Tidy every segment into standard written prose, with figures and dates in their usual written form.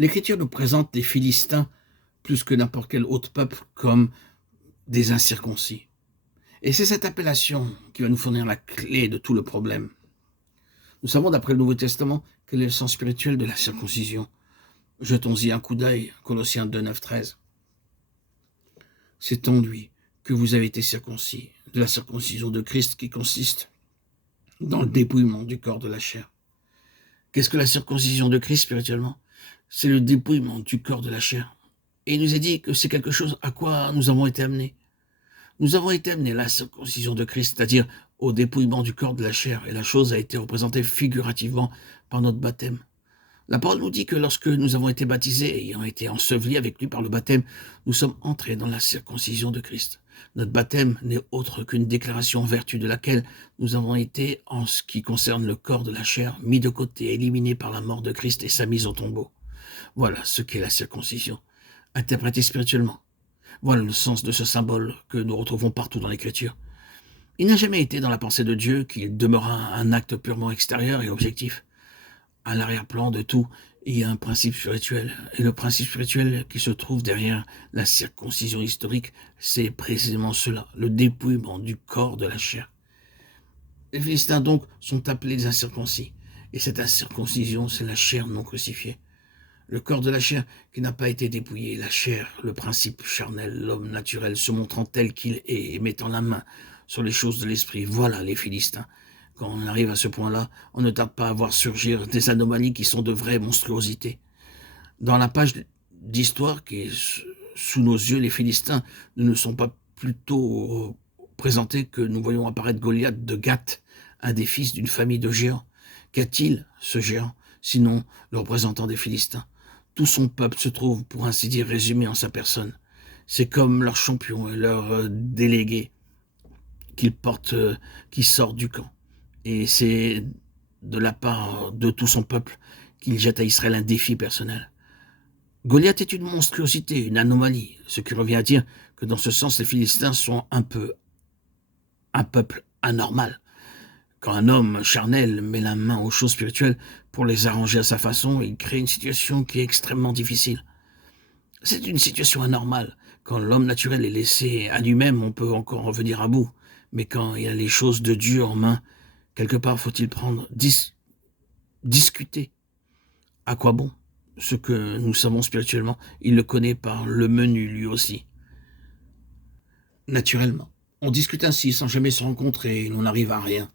L'Écriture nous présente les Philistins, plus que n'importe quel autre peuple, comme des incirconcis. Et c'est cette appellation qui va nous fournir la clé de tout le problème. Nous savons d'après le Nouveau Testament quel est le sens spirituel de la circoncision. Jetons-y un coup d'œil, Colossiens 2, 9, 13. C'est en lui que vous avez été circoncis, de la circoncision de Christ qui consiste dans le dépouillement du corps de la chair. Qu'est-ce que la circoncision de Christ spirituellement? C'est le dépouillement du corps de la chair. Et il nous est dit que c'est quelque chose à quoi nous avons été amenés. Nous avons été amenés à la circoncision de Christ, c'est-à-dire au dépouillement du corps de la chair, et la chose a été représentée figurativement par notre baptême. La parole nous dit que lorsque nous avons été baptisés, ayant été ensevelis avec lui par le baptême, nous sommes entrés dans la circoncision de Christ. Notre baptême n'est autre qu'une déclaration en vertu de laquelle nous avons été, en ce qui concerne le corps de la chair, mis de côté, éliminés par la mort de Christ et sa mise au tombeau. Voilà ce qu'est la circoncision, interprétée spirituellement. Voilà le sens de ce symbole que nous retrouvons partout dans l'Écriture. Il n'a jamais été dans la pensée de Dieu qu'il demeura un acte purement extérieur et objectif. À l'arrière-plan de tout, il y a un principe spirituel. Et le principe spirituel qui se trouve derrière la circoncision historique, c'est précisément cela, le dépouillement du corps de la chair. Les Philistins donc sont appelés des incirconcis. Et cette incirconcision, c'est la chair non crucifiée. Le corps de la chair qui n'a pas été dépouillé, la chair, le principe charnel, l'homme naturel se montrant tel qu'il est et mettant la main sur les choses de l'esprit. Voilà les Philistins. Quand on arrive à ce point-là, on ne tarde pas à voir surgir des anomalies qui sont de vraies monstruosités. Dans la page d'histoire qui est sous nos yeux, les Philistins ne nous sont pas plutôt présentés que nous voyons apparaître Goliath de Gath, un des fils d'une famille de géants. Qu'a-t-il, ce géant, sinon le représentant des Philistins? Tout son peuple se trouve, pour ainsi dire, résumé en sa personne. C'est comme leur champion et leur délégué qu'ils portent, qui sortent du camp. Et c'est de la part de tout son peuple qu'il jette à Israël un défi personnel. Goliath est une monstruosité, une anomalie, ce qui revient à dire que dans ce sens, les Philistins sont un peuple anormal. Quand un homme charnel met la main aux choses spirituelles pour les arranger à sa façon, il crée une situation qui est extrêmement difficile. C'est une situation anormale. Quand l'homme naturel est laissé à lui-même, on peut encore en venir à bout. Mais quand il y a les choses de Dieu en main, quelque part faut-il discuter. À quoi bon? Ce que nous savons spirituellement, il le connaît par le menu lui aussi. Naturellement. On discute ainsi sans jamais se rencontrer et l'on n'arrive à rien.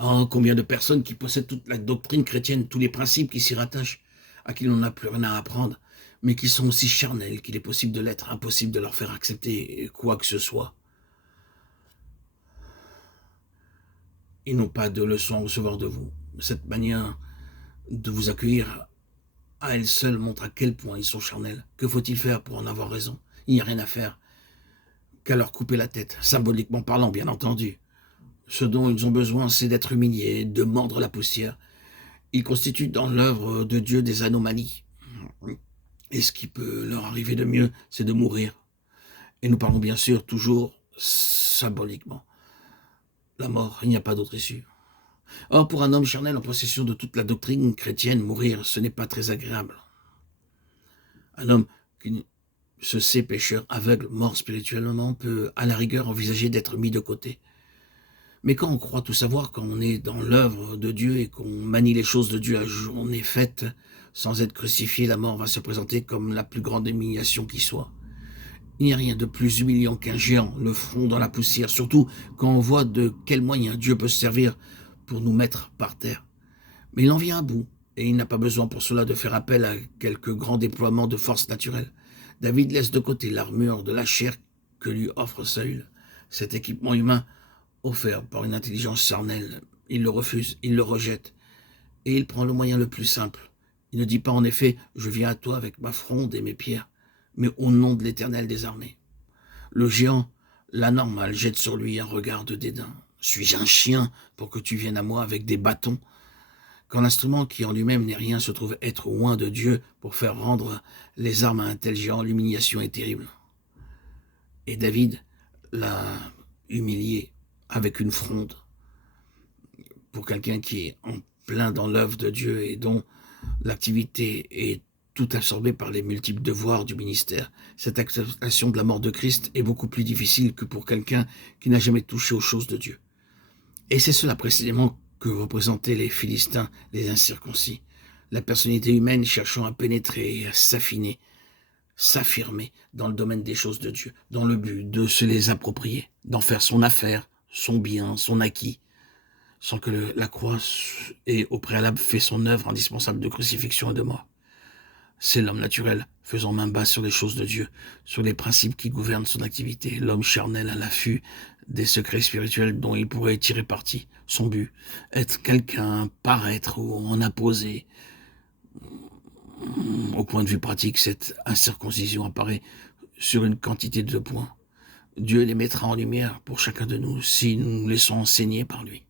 Oh, combien de personnes qui possèdent toute la doctrine chrétienne, tous les principes qui s'y rattachent, à qui l'on n'a plus rien à apprendre, mais qui sont aussi charnels qu'il est possible de l'être, impossible de leur faire accepter quoi que ce soit. Ils n'ont pas de leçons à recevoir de vous. Cette manière de vous accueillir à elle seule montre à quel point ils sont charnels. Que faut-il faire pour en avoir raison? Il n'y a rien à faire qu'à leur couper la tête, symboliquement parlant, bien entendu. Ce dont ils ont besoin, c'est d'être humiliés, de mordre la poussière. Ils constituent dans l'œuvre de Dieu des anomalies. Et ce qui peut leur arriver de mieux, c'est de mourir. Et nous parlons bien sûr toujours symboliquement. La mort, il n'y a pas d'autre issue. Or, pour un homme charnel en possession de toute la doctrine chrétienne, mourir, ce n'est pas très agréable. Un homme qui se sait pécheur, aveugle, mort spirituellement, peut à la rigueur envisager d'être mis de côté. Mais quand on croit tout savoir, quand on est dans l'œuvre de Dieu et qu'on manie les choses de Dieu à journée faite, sans être crucifié, la mort va se présenter comme la plus grande humiliation qui soit. Il n'y a rien de plus humiliant qu'un géant, le front dans la poussière, surtout quand on voit de quels moyens Dieu peut se servir pour nous mettre par terre. Mais il en vient à bout, et il n'a pas besoin pour cela de faire appel à quelques grands déploiements de force naturelle. David laisse de côté l'armure de la chair que lui offre Saül. Cet équipement humain offert par une intelligence charnelle, il le refuse, il le rejette, et il prend le moyen le plus simple. Il ne dit pas en effet « Je viens à toi avec ma fronde et mes pierres », mais au nom de l'Éternel des armées. Le géant, l'anormal, jette sur lui un regard de dédain. « Suis-je un chien pour que tu viennes à moi avec des bâtons ?» Quand l'instrument qui en lui-même n'est rien se trouve être loin de Dieu pour faire rendre les armes à un tel géant, l'humiliation est terrible. Et David l'a humilié avec une fronde pour quelqu'un qui est en plein dans l'œuvre de Dieu et dont l'activité est tout absorbé par les multiples devoirs du ministère. Cette acceptation de la mort de Christ est beaucoup plus difficile que pour quelqu'un qui n'a jamais touché aux choses de Dieu. Et c'est cela précisément que représentaient les Philistins, les incirconcis. La personnalité humaine cherchant à pénétrer et à s'affiner, s'affirmer dans le domaine des choses de Dieu, dans le but de se les approprier, d'en faire son affaire, son bien, son acquis, sans que la croix ait au préalable fait son œuvre indispensable de crucifixion et de mort. C'est l'homme naturel, faisant main basse sur les choses de Dieu, sur les principes qui gouvernent son activité, l'homme charnel à l'affût des secrets spirituels dont il pourrait tirer parti. Son but, être quelqu'un, paraître ou en imposer. Au point de vue pratique, cette incirconcision apparaît sur une quantité de points. Dieu les mettra en lumière pour chacun de nous si nous nous laissons enseigner par lui.